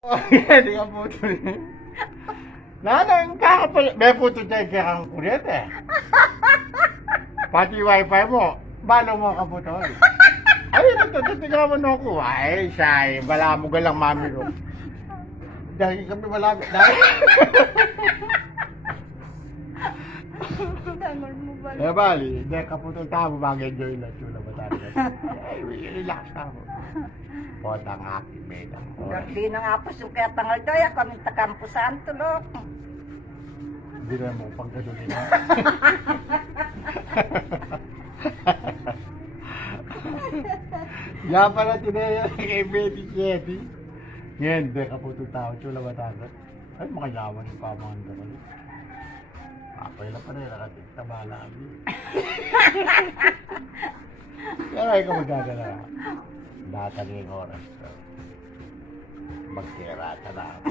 Hindi ka puto. Nanang kakapal... May puto tayo kaya kang kuryente. Pati wifi mo, balo mo kaputo. Ay, tingnan mo na ako. Ay, shy. Bala mo galang mami ko. Dahil kami malapit. Dahil... Dangon mo ba? Eh, bali. Hindi, kaputo tao. Mag-enjoy lang. Chula ba tayo? Ay, relax ako. Potang aking meda. Di na nga po sukat ang aldoy. Kami takampusan tulog. Hindi na mo pang gadunin na. Yan pala tinaya kay Betty Jetty. Yan, hindi ka po tao. Chula ba tayo? Ay, makayaman yung pamanganda ko. Apay lang pa rin. Nakatikta malami. Yan ay ka magagala. Data na yung oras. Magkirata na ako.